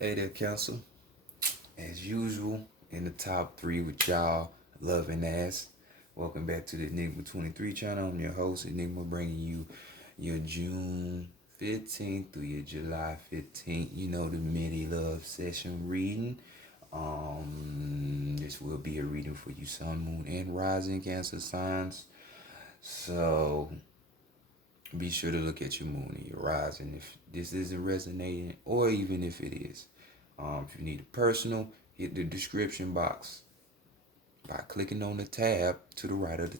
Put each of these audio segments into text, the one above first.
Hey there, Council. As usual, in the top three with y'all, loving ass. Welcome back to the Enigma 23 channel. I'm your host, Enigma, bringing you your June 15th through your July 15th. You know, the mini love session reading. This will be a reading for you, Sun, Moon, and Rising Cancer signs. So be sure to look at your moon and your rising if this isn't resonating, or even if it is. If you need a personal, hit the description box by clicking on the tab to the right of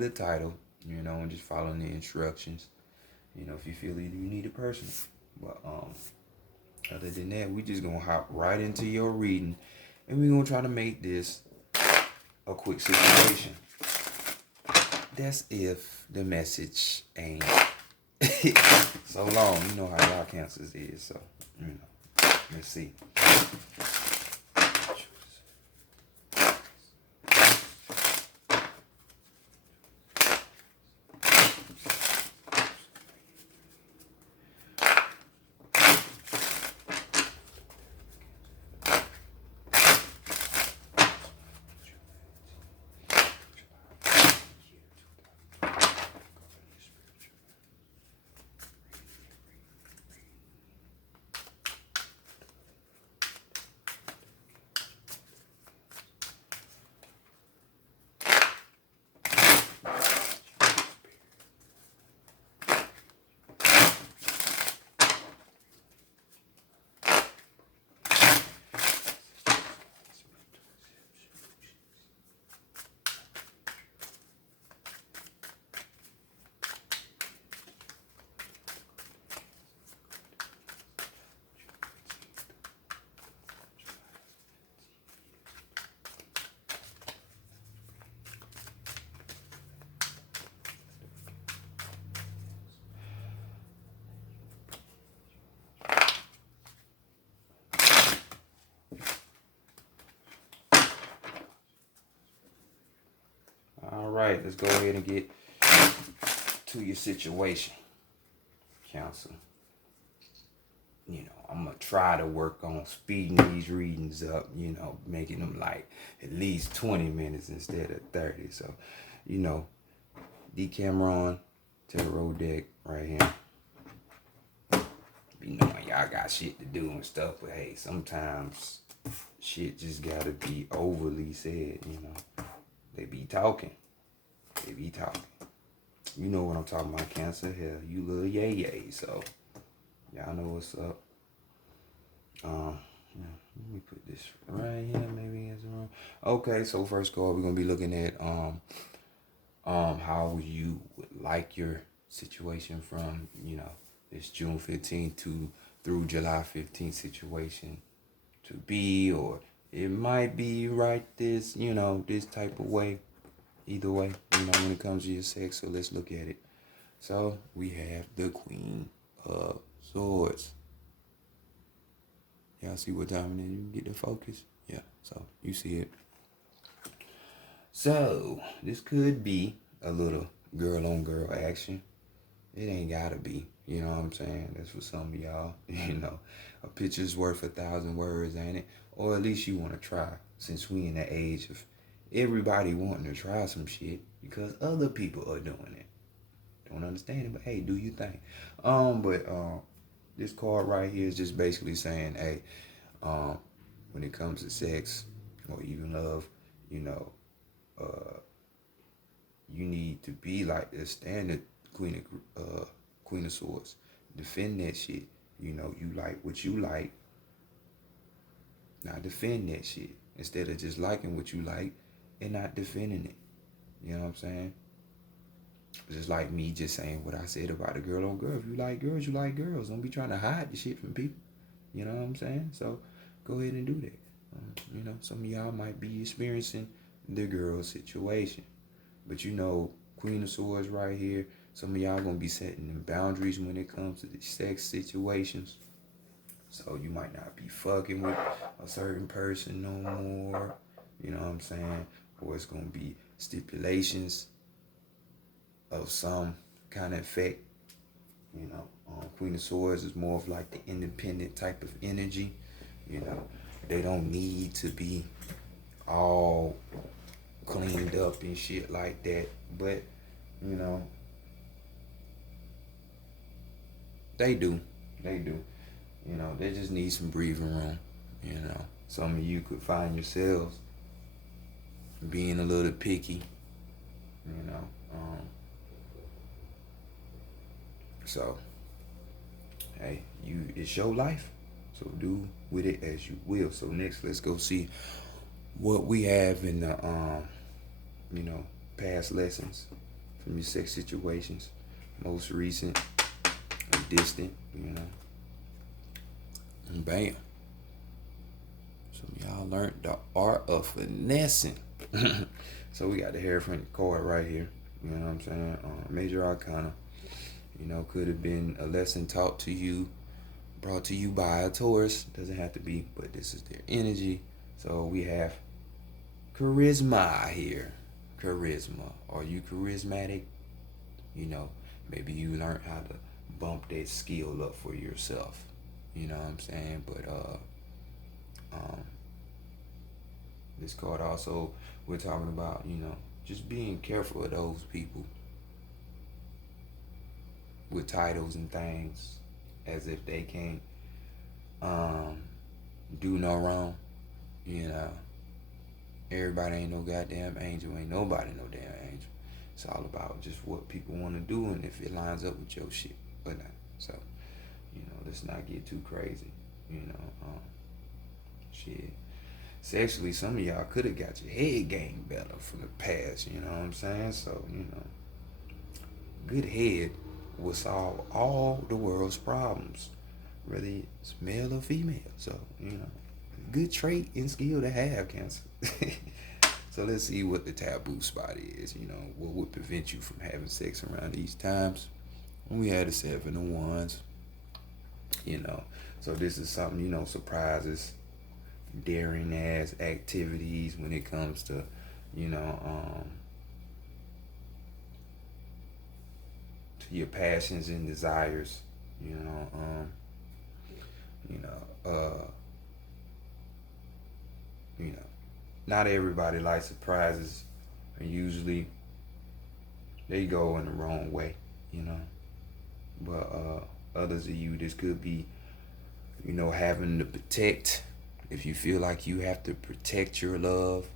the title, and just following the instructions. If you feel either you need a personal. But other than that, we just gonna hop right into your reading, and we're gonna try to make this a quick situation. That's if the message ain't so long. You know how y'all cancers is, so let's see. All right, let's go ahead and get to your situation, Council. I'm going to try to work on speeding these readings up, making them like at least 20 minutes instead of 30. So, Decameron, tarot deck right here. Be knowing y'all got shit to do and stuff, but hey, sometimes shit just got to be overly said, They be talking. You know what I'm talking about, Cancer. Hell, you little yay. So, y'all know what's up. Let me put this right here. Maybe it's wrong. Okay, so first card we're gonna be looking at how you would like your situation from this June 15th through July 15th situation to be, or it might be right this this type of way. Either way, when it comes to your sex. So let's look at it. So we have the Queen of Swords. Y'all see what time it is? You get the focus? Yeah, so you see it. So this could be a little girl on girl action. It ain't gotta be. You know what I'm saying? That's for some of y'all. A picture's worth 1,000 words, ain't it? Or at least you want to try, since we in the age of everybody wanting to try some shit because other people are doing it. Don't understand it, but hey, do you think? This card right here is just basically saying, hey, when it comes to sex or even love, you need to be like the standard Queen of Swords. Defend that shit. You like what you like. Now defend that shit instead of just liking what you like and not defending it. You know what I'm saying? Just like me just saying what I said about a girl on girl. If you like girls, you like girls. Don't be trying to hide the shit from people. You know what I'm saying? So go ahead and do that. Some of y'all might be experiencing the girl situation. But Queen of Swords right here. Some of y'all gonna be setting them boundaries when it comes to the sex situations. So you might not be fucking with a certain person no more. You know what I'm saying? Or it's gonna be stipulations of some kind of effect. You know, Queen of Swords is more of like the independent type of energy. You know, they don't need to be all cleaned up and shit like that. But, you know, they do. They do. You know, they just need some breathing room. You know, some of you could find yourselves being a little picky. You know, so hey, it's your life. So do with it as you will. So next, let's go see what we have in the you know, past lessons from your sex situations, most recent or distant. You know, and bam. So y'all learned the art of finessing. So we got the Hierophant card right here. You know what I'm saying? Major Arcana. You know, could have been a lesson taught to you, brought to you by a Taurus. Doesn't have to be, but this is their energy. So we have charisma here. Charisma. Are you charismatic? You know, maybe you learned how to bump that skill up for yourself. You know what I'm saying? But this card also, we're talking about, you know, just being careful of those people with titles and things, as if they can't do no wrong. You know, everybody ain't no goddamn angel. Ain't nobody no damn angel. It's all about just what people want to do and if it lines up with your shit or not. So, you know, let's not get too crazy. You know, shit. Sexually, some of y'all could have got your head game better from the past. You know what I'm saying? So, you know, good head will solve all the world's problems, whether it's male or female. So, you know, good trait and skill to have, Cancer. So let's see what the taboo spot is. You know, what would prevent you from having sex around these times? When we had a 7 of Wands, you know, so this is something, you know, surprises, daring ass activities when it comes to, you know, to your passions and desires. You know, you know, you know, not everybody likes surprises, and usually they go in the wrong way, you know. But others of you, this could be, you know, having to protect. If you feel like you have to protect your love,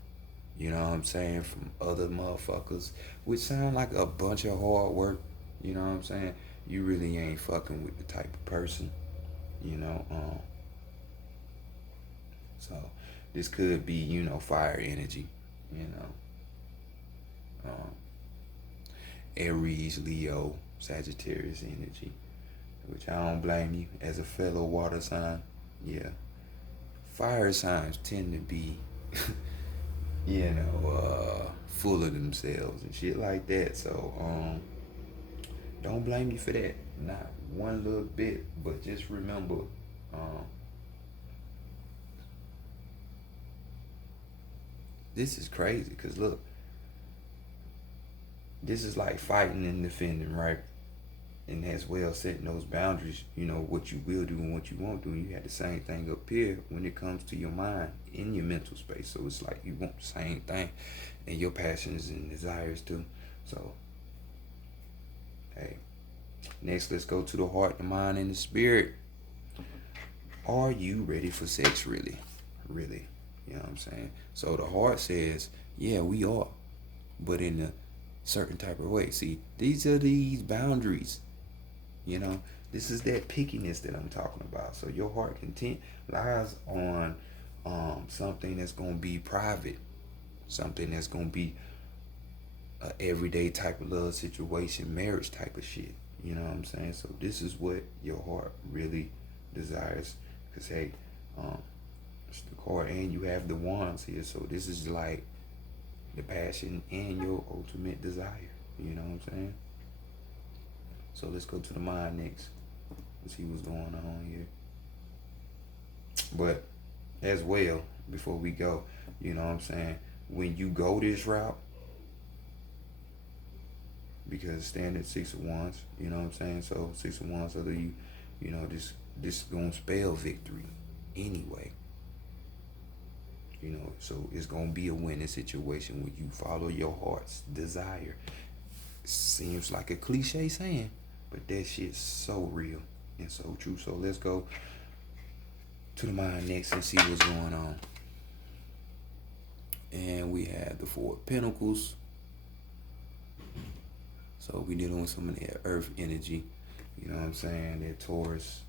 you know what I'm saying, from other motherfuckers, which sound like a bunch of hard work, you know what I'm saying? You really ain't fucking with the type of person, you know. So this could be, you know, fire energy, you know. Aries, Leo, Sagittarius energy, which I don't blame you as a fellow water sign. Yeah. Fire signs tend to be, you know, full of themselves and shit like that. So, don't blame you for that. Not one little bit, but just remember, this is crazy, because look, this is like fighting and defending, right? And as well setting those boundaries, you know, what you will do and what you won't do. And you have the same thing up here when it comes to your mind in your mental space. So it's like you want the same thing and your passions and desires too. So, hey, next let's go to the heart, the mind, and the spirit. Are you ready for sex, really? Really? You know what I'm saying? So the heart says, yeah, we are, but in a certain type of way. See, these are these boundaries. You know, this is that pickiness that I'm talking about. So your heart content lies on something that's gonna be private, something that's gonna be a everyday type of love situation, marriage type of shit. You know what I'm saying? So this is what your heart really desires. Cause hey, it's the card, and you have the wands here. So this is like the passion and your ultimate desire. You know what I'm saying? So let's go to the mind next. Let's see what's going on here. But as well, before we go, you know what I'm saying, when you go this route, because standard Six of Wands, you know what I'm saying? So Six of Wands, so that you know, this gonna spell victory anyway. You know, so it's gonna be a winning situation when you follow your heart's desire. Seems like a cliche saying, but that shit's so real and so true. So let's go to the mind next and see what's going on. And we have the Four of Pentacles. So we dealing with some of that earth energy. You know what I'm saying? That Taurus,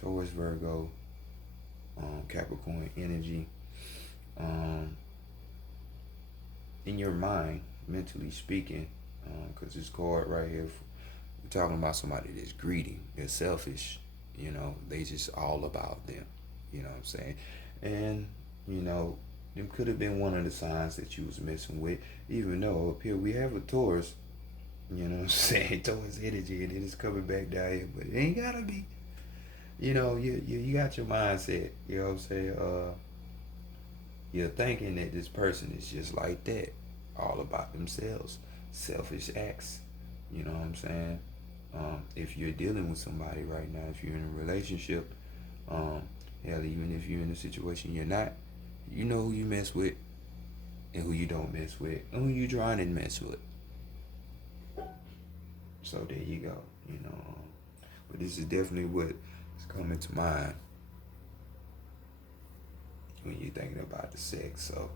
Virgo, Capricorn energy. In your mind, mentally speaking, because this card right here, we're talking about somebody that's greedy, they're selfish, you know, they just all about them, you know what I'm saying? And, you know, them could have been one of the signs that you was messing with, even though up here we have a Taurus, you know what I'm saying, Taurus energy, and it is coming back down here, but it ain't gotta be. You know, you got your mindset, you know what I'm saying? You're thinking that this person is just like that, all about themselves, selfish acts, you know what I'm saying? If you're dealing with somebody right now, if you're in a relationship, hell, even if you're in a situation you're not, you know who you mess with and who you don't mess with and who you trying to mess with. So there you go, you know. But this is definitely what is coming to mind when you're thinking about the sex. So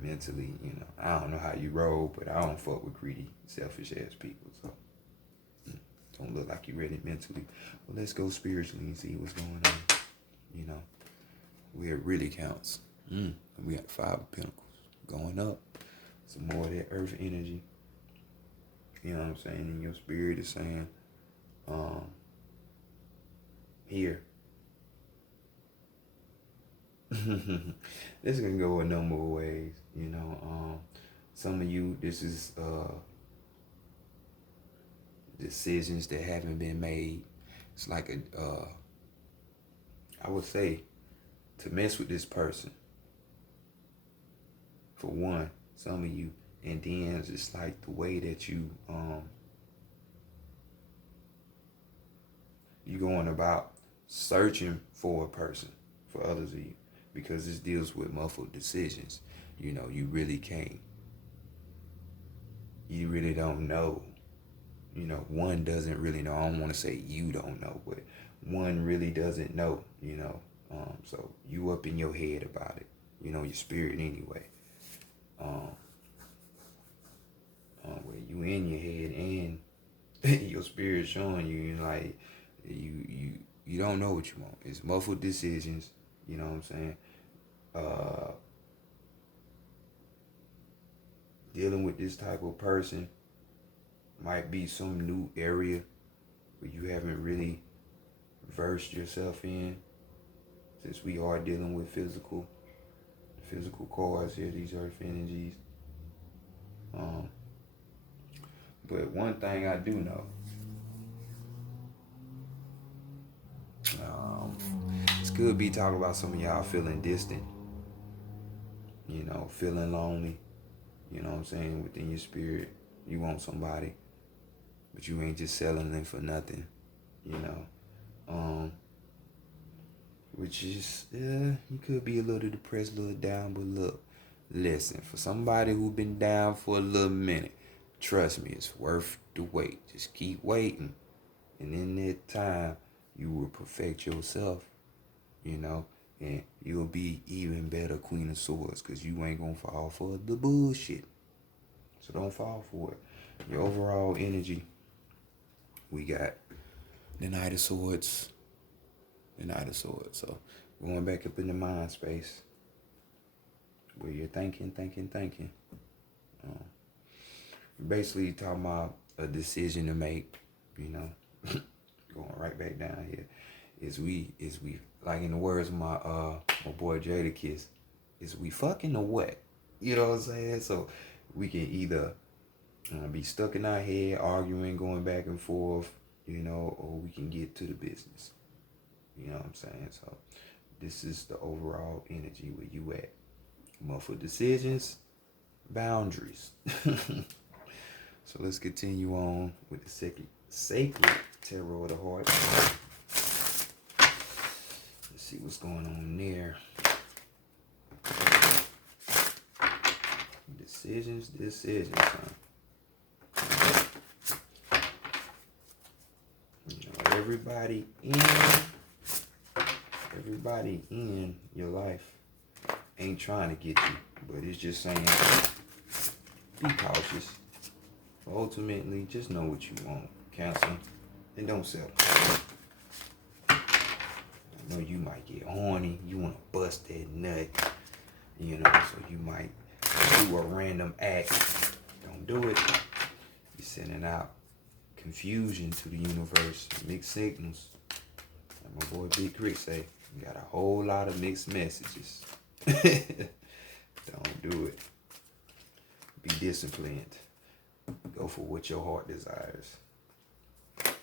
mentally, you know, I don't know how you roll, but I don't fuck with greedy, selfish ass people. So don't look like you're ready mentally. But let's go spiritually and see what's going on. You know, where it really counts. We got Five of Pentacles going up. Some more of that earth energy. You know what I'm saying? And your spirit is saying, here. This can go a number of ways, you know. Some of you, this is decisions that haven't been made. It's like I would say, to mess with this person, for one, some of you, and then it's just like the way that you going about searching for a person, for others of you, because this deals with muffled decisions. You know, you really can't. You really don't know. You know, one doesn't really know. I don't want to say you don't know, but one really doesn't know, you know. So you up in your head about it, you know, your spirit anyway. Where you in your head and your spirit showing you, like, you don't know what you want. It's muffled decisions, you know what I'm saying? Dealing with this type of person might be some new area where you haven't really versed yourself in, since we are dealing with physical cards here, these earth energies. But one thing I do know, this could be talking about some of y'all feeling distant, you know, feeling lonely, you know what I'm saying, within your spirit. You want somebody, but you ain't just selling them for nothing, you know. Which is, you could be a little depressed, a little down, but look, listen, for somebody who been down for a little minute, trust me, it's worth the wait. Just keep waiting. And in that time, you will perfect yourself, you know, and you'll be even better Queen of Swords, because you ain't going to fall for the bullshit. So don't fall for it. Your overall energy, we got the Knight of Swords. The Knight of Swords. So going back up in the mind space, where you're thinking. Basically talking about a decision to make, you know. Going right back down here. Is we like, in the words of my boy Jadakiss, is we fucking or what? You know what I'm saying? So we can either be stuck in our head, arguing, going back and forth, you know, or we can get to the business. You know what I'm saying? So this is the overall energy where you at. Muffled decisions, boundaries. So let's continue on with the sacred tarot of the heart. Let's see what's going on there. Decisions, huh? You know, everybody in your life ain't trying to get you, but it's just saying, be cautious. Ultimately, just know what you want. Cancel and don't settle. I know you might get horny. You want to bust that nut, you know, so you might do a random act. Don't do it. You're sending out confusion to the universe, mixed signals. Like my boy Big Crit say, you got a whole lot of mixed messages. Don't do it. Be disciplined. Go for what your heart desires. All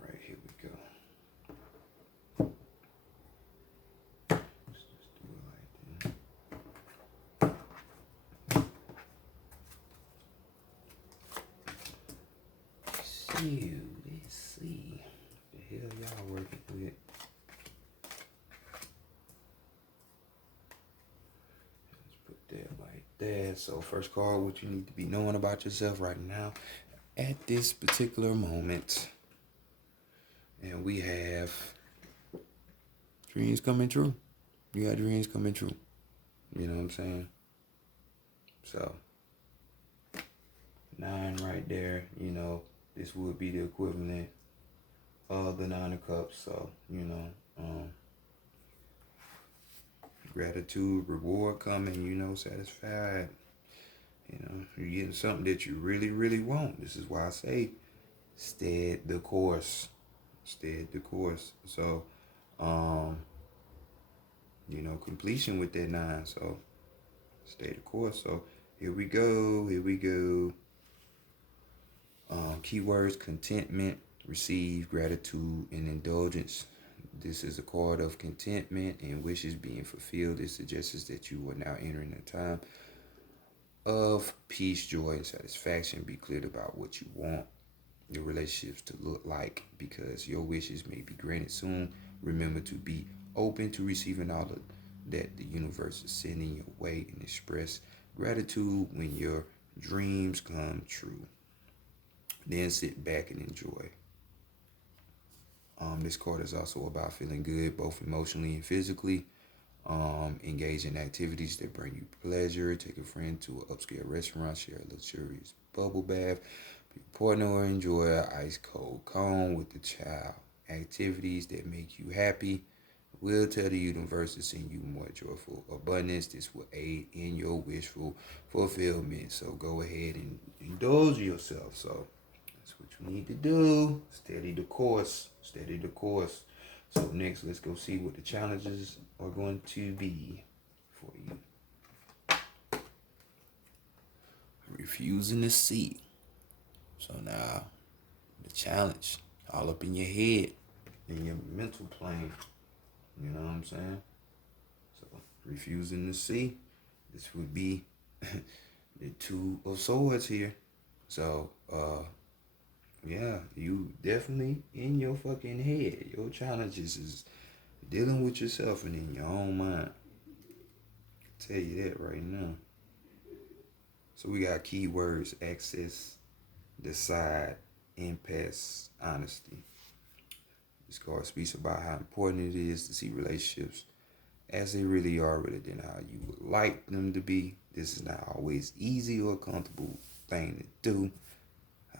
right, here we go. Let's just do it like that. Let's see. What the hell y'all working with? Let's put that like that. So first card, what you need to be knowing about yourself right now at this particular moment. And we have dreams coming true. You got dreams coming true. You know what I'm saying? So 9 right there, you know, this would be the equivalent of the 9 of Cups. So, you know, gratitude, reward coming, you know, satisfied. You know, you're getting something that you really, really want. This is why I say stay the course. Stay the course. So, you know, completion with that 9. So, stay the course. So, here we go. Keywords: contentment, receive, gratitude, and indulgence. This is a card of contentment and wishes being fulfilled. It suggests that you are now entering a time of peace, joy, and satisfaction. Be clear about what you want your relationships to look like, because your wishes may be granted soon. Remember to be open to receiving all of that the universe is sending your way, and express gratitude when your dreams come true. Then sit back and enjoy. This card is also about feeling good, both emotionally and physically. Engage in activities that bring you pleasure. Take a friend to an upscale restaurant. Share a luxurious bubble bath. Your partner or enjoy an ice cold cone with the child. Activities that make you happy will tell the universe to send you more joyful abundance. This will aid in your wishful fulfillment. So go ahead and indulge yourself. So that's what you need to do. Steady the course. Steady the course. So next, let's go see what the challenges are going to be for you. Refusing to see. So now, the challenge, all up in your head, in your mental plane. You know what I'm saying? So, refusing to see. This would be the 2 of Swords here. So, yeah, you definitely in your fucking head. Your challenges is dealing with yourself and in your own mind. I'll tell you that right now. So we got keywords: access, decide, impasse, honesty. This card speaks about how important it is to see relationships as they really are, rather than how you would like them to be. This is not always easy or comfortable thing to do.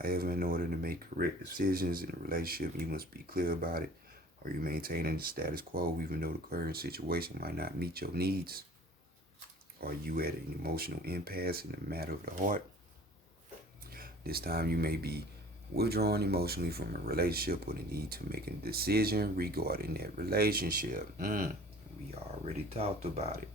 However, in order to make correct decisions in a relationship, you must be clear about it. Are you maintaining the status quo even though the current situation might not meet your needs? Are you at an emotional impasse in the matter of the heart? This time you may be withdrawn emotionally from a relationship or the need to make a decision regarding that relationship. We already talked about it.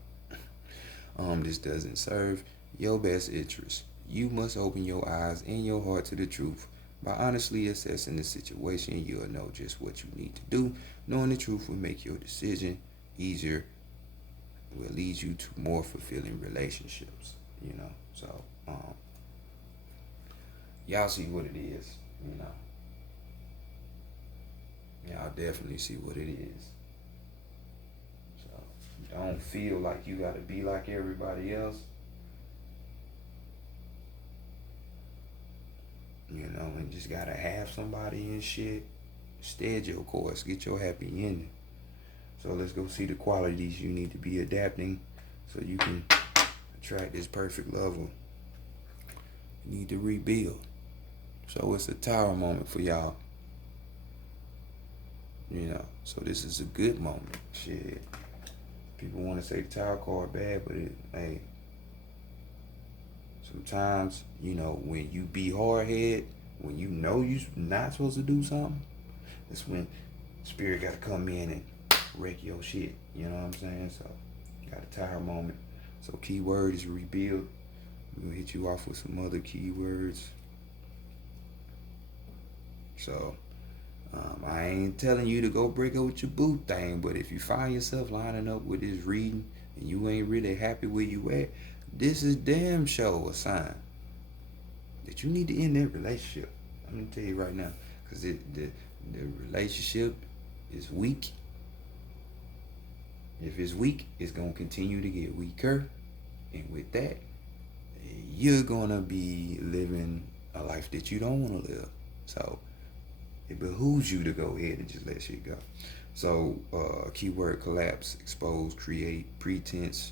This doesn't serve your best interest. You must open your eyes and your heart to the truth. By honestly assessing the situation, you'll know just what you need to do. Knowing the truth will make your decision easier, will lead you to more fulfilling relationships, you know. So, y'all see what it is, you know. Y'all definitely see what it is. So, don't feel like you gotta be like everybody else, you know, and just gotta have somebody and shit. Stead your course, get your happy ending. So let's go see the qualities you need to be adapting so you can attract this perfect lover. You need to rebuild. So it's a tower moment for y'all. You know, so this is a good moment. Shit. People want to say the tower card bad, but hey, sometimes, you know, when you be hard head, when you know you not supposed to do something, that's when spirit got to come in and wreck your shit. You know what I'm saying? So, got a tower moment. So, keyword is rebuild. We'll hit you off with some other keywords. So, I ain't telling you to go break up with your boo thing, but if you find yourself lining up with this reading and you ain't really happy where you at, this is damn sure a sign that you need to end that relationship. I'm gonna tell you right now, because the relationship is weak. If it's weak, it's gonna continue to get weaker, and with that, you're gonna be living a life that you don't want to live. So it behooves you to go ahead and just let shit go. So keyword collapse, expose, create, pretense,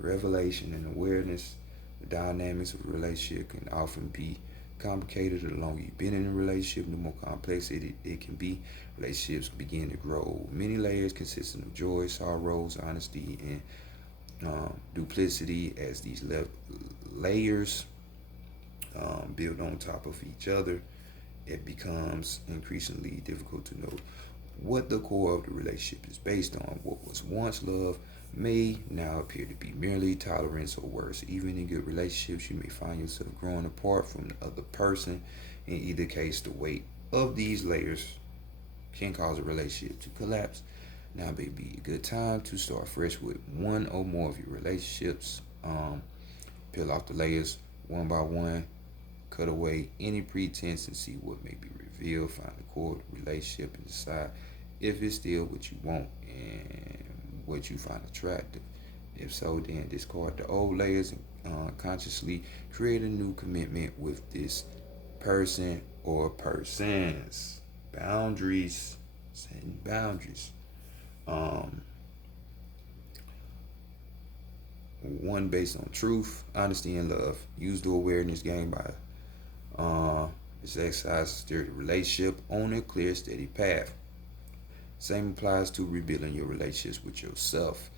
revelation, and awareness. The dynamics of a relationship can often be complicated. The longer you've been in a relationship, the more complex it can be. Relationships begin to grow many layers consisting of joy, sorrows, honesty, and duplicity. As these layers build on top of each other, it becomes increasingly difficult to know what the core of the relationship is based on. What was once love may now appear to be merely tolerance or worse. Even in good relationships, you may find yourself growing apart from the other person. In either case, the weight of these layers can cause a relationship to collapse. Now may be a good time to start fresh with one or more of your relationships. Peel off the layers one by one. Cut away any pretense and see what may be revealed. Find the core of the relationship and decide if it's still what you want and what you find attractive. If so, then discard the old layers and consciously create a new commitment with this person or persons. Boundaries, setting boundaries. One based on truth, honesty, and love. Use the awareness gained by this exercise to steer the relationship on a clear, steady path. Same applies to rebuilding your relationships with yourself.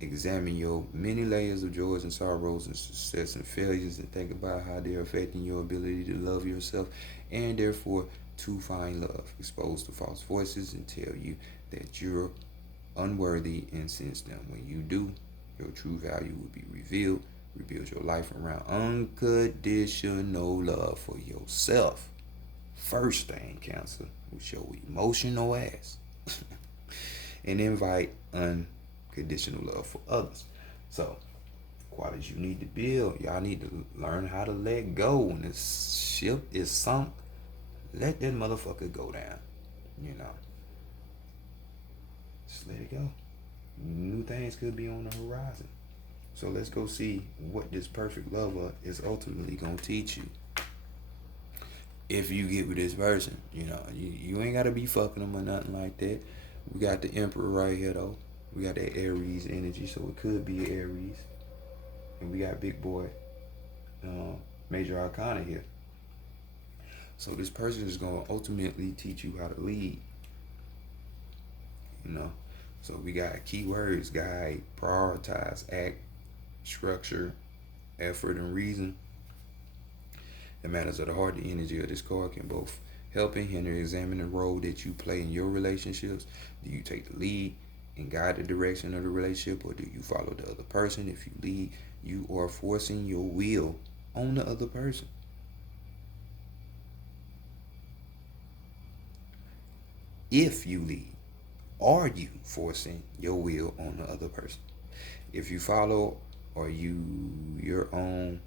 Examine your many layers of joys and sorrows and success and failures and think about how they're affecting your ability to love yourself and therefore to find love. Expose the false voices and tell you that you're unworthy and sense them. When you do, your true value will be revealed. Rebuild your life around unconditional love for yourself. First thing, Cancer, with your emotional ass. And invite unconditional love for others. So, qualities you need to build. Y'all need to learn how to let go. When the ship is sunk, let that motherfucker go down. You know. Just let it go. New things could be on the horizon. So let's go see what this perfect lover is ultimately going to teach you. If you get with this person, you know, you ain't got to be fucking them or nothing like that. We got the Emperor right here, though. We got that Aries energy, so it could be Aries. And we got Big Boy, Major Arcana here. So this person is going to ultimately teach you how to lead. You know, so we got keywords: guide, prioritize, act, structure, effort, and reason. The matters of the heart, the energy of this card can both help and hinder. Examine the role that you play in your relationships. Do you take the lead and guide the direction of the relationship, or do you follow the other person? If you lead, you are forcing your will on the other person. if you lead, are you forcing your will on the other person? If you follow, or you your own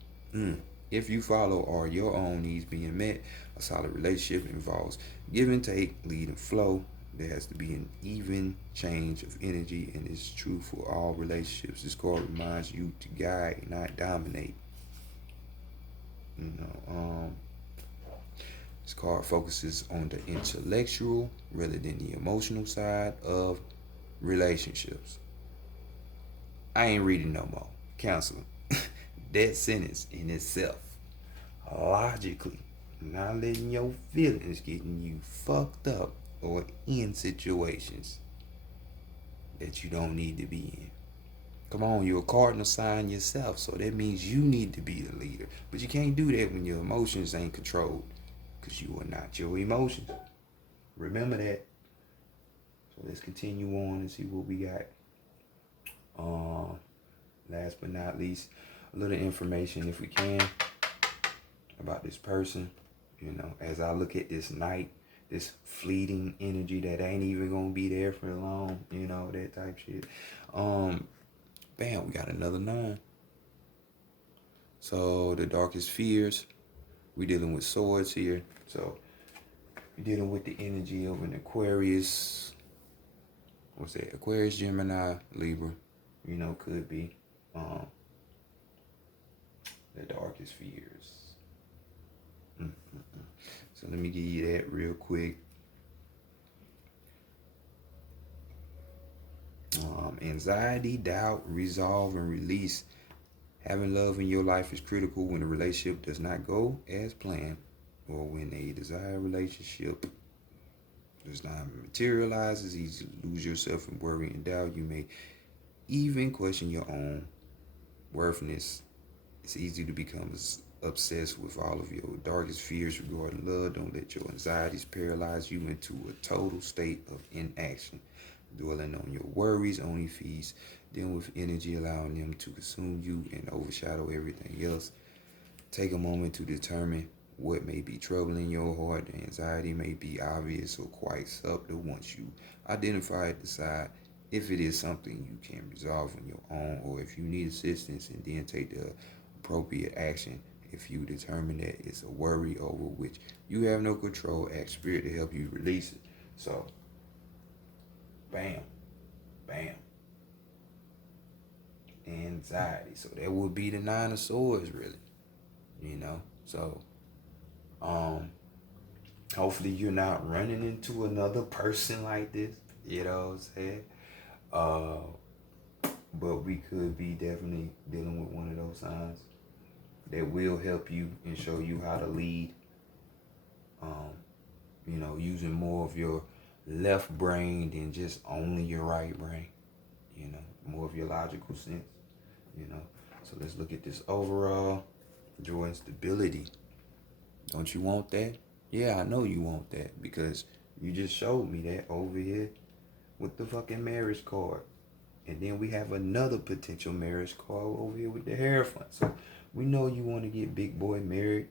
if you follow or your own needs being met, a solid relationship involves give and take, lead and flow. There has to be an even change of energy, and it's true for all relationships. This card reminds you to guide, not dominate. You know, this card focuses on the intellectual rather than the emotional side of relationships. I ain't reading no more. Counseling. That sentence in itself, logically, not letting your feelings getting you fucked up or in situations that you don't need to be in. Come on, you're a cardinal sign yourself, so that means you need to be the leader. But you can't do that when your emotions ain't controlled, because you are not your emotions. Remember that. So let's continue on and see what we got. Last but not least, a little information, if we can, about this person. You know, as I look at this night, this fleeting energy that ain't even gonna be there for long, you know, that type shit. Bam, we got another 9. So the darkest fears, we dealing with swords here. So we're dealing with the energy of an Aquarius. What's that? Aquarius, Gemini, Libra. You know, could be the darkest fears. So let me give you that real quick. Anxiety, doubt, resolve, and release. Having love in your life is critical when a relationship does not go as planned, or when a desired relationship does not materialize. It's easy to lose yourself in worry and doubt. You may even question your own worthiness. It's easy to become obsessed with all of your darkest fears regarding love. Don't let your anxieties paralyze you into a total state of inaction. Dwelling on your worries only feeds them with energy, allowing them to consume you and overshadow everything else. Take a moment to determine what may be troubling your heart. The anxiety may be obvious or quite subtle. Once you identify it, decide if it is something you can resolve on your own, or if you need assistance, and then take the appropriate action. If you determine that it's a worry over which you have no control, ask spirit to help you release it. So, bam, bam. Anxiety. So that would be the 9 of Swords, really. You know? So, hopefully you're not running into another person like this. You know what I'm saying? But we could be definitely dealing with one of those signs that will help you and show you how to lead. You know, using more of your left brain than just only your right brain. You know, more of your logical sense. You know, so let's look at this overall. Joy and stability. Don't you want that? Yeah, I know you want that, because you just showed me that over here with the fucking marriage card. And then we have another potential marriage card over here with the Hierophant. So we know you want to get big boy married,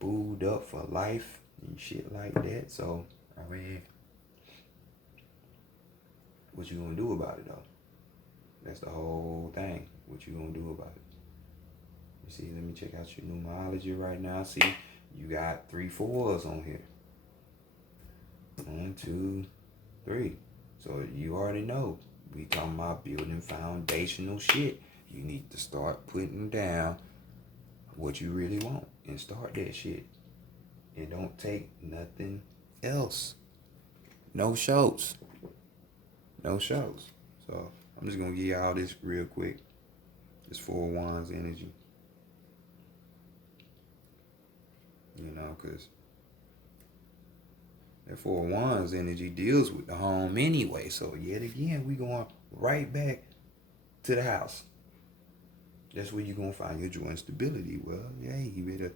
booed up for life and shit like that. So, I mean, what you gonna do about it though? That's the whole thing. What you gonna do about it? You see, let me check out your numerology right now. See, you got 3 4s on here. 1, 2, 3. So you already know. We talking about building foundational shit. You need to start putting down what you really want and start that shit. It don't take nothing else. No shows. No shows. So I'm just gonna give y'all this real quick. This 4 of Wands energy. You know, because that 4 of Wands energy deals with the home anyway. So yet again, we going right back to the house. That's where you're going to find your joy and stability. Well, yeah, you better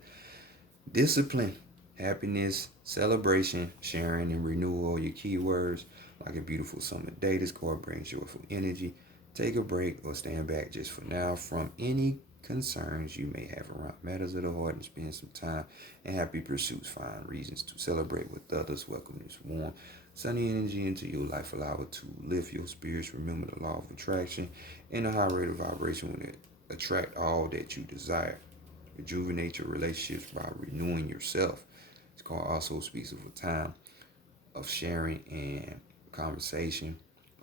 discipline, happiness, celebration, sharing, and renewal. All your keywords. Like a beautiful summer day, this card brings joyful energy. Take a break or stand back just for now from any concerns you may have around matters of the heart, and spend some time in happy pursuits. Find reasons to celebrate with others. Welcome this warm sunny energy into your life. Allow it to lift your spirits. Remember the law of attraction and the high rate of vibration when it attract all that you desire. Rejuvenate your relationships by renewing yourself. It's called also speaks of a time of sharing and conversation.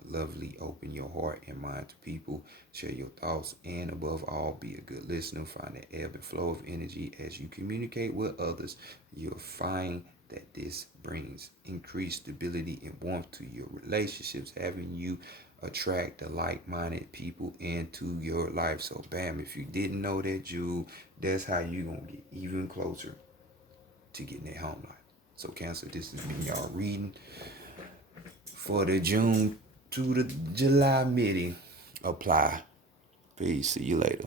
Lovely, open your heart and mind to people, share your thoughts, and above all, be a good listener. Find the ebb and flow of energy as you communicate with others. You'll find that this brings increased stability and warmth to your relationships, having you attract the like-minded people into your life. So bam, if you didn't know that, you that's how you gonna get even closer to getting that home life. So Cancer, this has been y'all reading for the June to the July meeting. Apply. Peace. See you later.